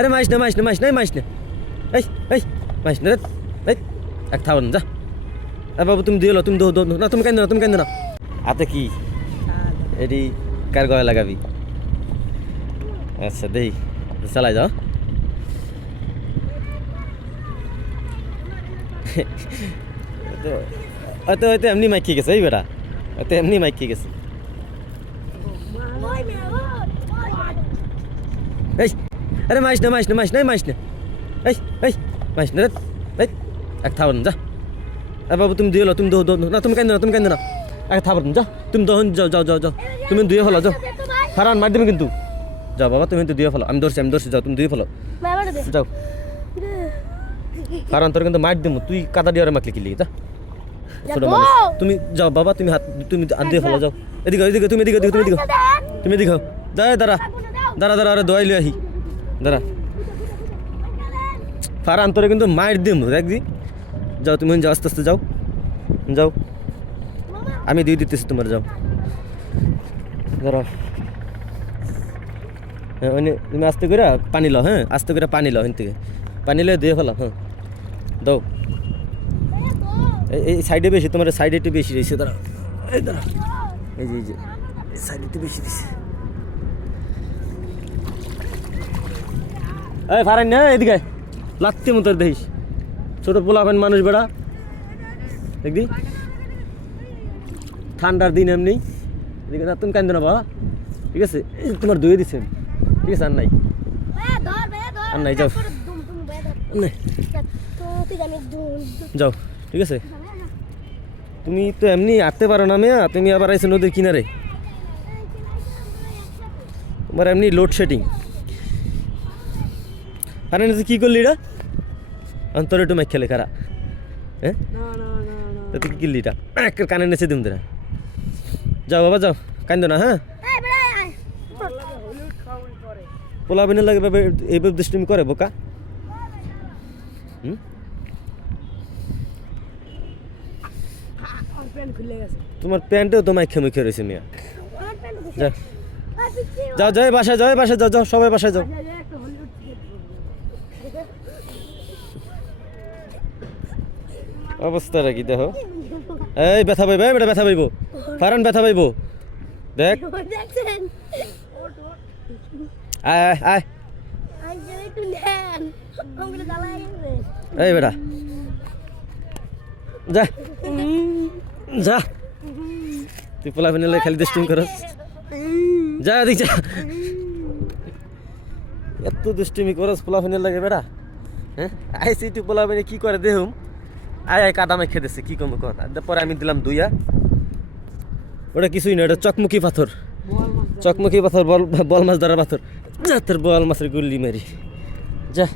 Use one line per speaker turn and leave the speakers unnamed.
আরে মাইস না মাইস না মাইস না মাইস না। এই এই মাইস না রে। এই এক থাও যা। আরে বাবু তুমি দিও তুমি দো দো। না তুমি কেন না তুমি কেন না হাতে কি? এটি কার গয়ে লাগাবি? আচ্ছা দেই চালাই যাও। হয়তো হয়তো এমনি মাইক খেয়ে গেছে এই বেটা। হয়তো এমনি মাইক খেয়ে গেছে। এই আরে মাইস না মাইস না মাইস না মাইস না। এই এই মাইস না রে। এই এক থাও যা। আরে বাবু তুমি দিও তুমি দো দো দো। না তুমি কেন না তুমি কেন না এক থাও যা। তুমি দহন যাও যাও যাও যাও। তুমি দুয়ে ফেলো যাও। ফারান মার দেবে কিন্তু। যাও বাবা তুমি তো দুয়ে ফেলো। আমি ধরছি আমি ধরছি যাও তুমি দুয়ে ফেলো। যাও। ফারান তোর কিন্তু মার দেবো তুই কাদা দিয়ে মাকলি কিলি যা। তুমি যাও বাবা তুমি হাত তুমি হাত দিয়ে ফেলো যাও। এদিকে এদিকে তুমি এদিকে তুমি এদিকে। তুমি এদিকে। এ, দাঁড়া। দাঁড়া দাঁড়া আরে দোয়াই লিয়ে আহি। দাঁড়া। ফারান তোরে কিন্তু মার দিম দেখবি যাও তুমি, যাও, আস্তে আস্তে যাও। যাও। আমি দিয়ে দিতেছি তোমার, যাও। দাঁড়াও। হ্যাঁ তুমি আস্তে করে পানি লও হ্যাঁ আস্তে করে পানি হেন থেকে। পানি লয়ে দিয়ে ফেলাও হ্যাঁ। দাও। এই- সাইডে বেশি, তোমার সাইডে একটু বেশি রয়েছে দাঁড়া এই দাঁড়া এই যে এই যে, সাইডে একটু বেশি দিছে। এই ফারান না এদিকে লাত্তি মতো দেখিস। ছোট পোলাপেন মানুষ বেড়া। দেখবি? ঠান্ডার দিন এমনি। এদিকে না তুমি কান্দো না বাবা। ঠিক আছে? তোমার ধুয়ে দিছে। ঠিক আছে আর নাই। আর নাই যাও। যাও। ঠিক আছে? তুমি তো এমনি আটতে পারো না মেয়া। তুমি আবার আইছো নদীর কিনারে। তোমার এমনি লোডশেডিং আরে না কি করলি এটা অন্তর একটু মাইক খেলে খারা। হ্যাঁ তুই কি করলি এটা এক কানে নেচে দিম তোরা। যাও বাবা যাও। কান্দো না হ্যাঁ? পোলা বেনের লাগে বাবা এইভাবে দুষ্টুমি করে বোকা? হুম? তোমার প্যান্টেও তো মাইক মুখে রয়েছে মিয়া। যাও যাও বাসায় যাও বাসায় যাও যাও সবাই বাসায় যাও। অবস্থাটা কি দেখো। এই ব্যথা পাইব বেটা ব্যথা পাইব। ফারান ব্যথা পাইব। দেখ। আয় আয় এই বেটা। যা। যা। তুই পোলা ফেনে খালি দুষ্টুমি করস। যা এদিক যা। এত দুষ্টুমি করস পোলা ফেনে লাগে বেটা। হ্যাঁ? আইসি তুই পোলা ফেনে কি করে দেহুম? আয় আয়, কাদা মেখে দিছে, কি কম কথা পরে আমি দিলাম দুইয়া। ওটা কিছুই না, ওটা চকমুখী পাথর। চকমুখী পাথর, বল বল মাছ ধরা পাথর। যা, তোর বল মাছের গুল্লি মারি। যা।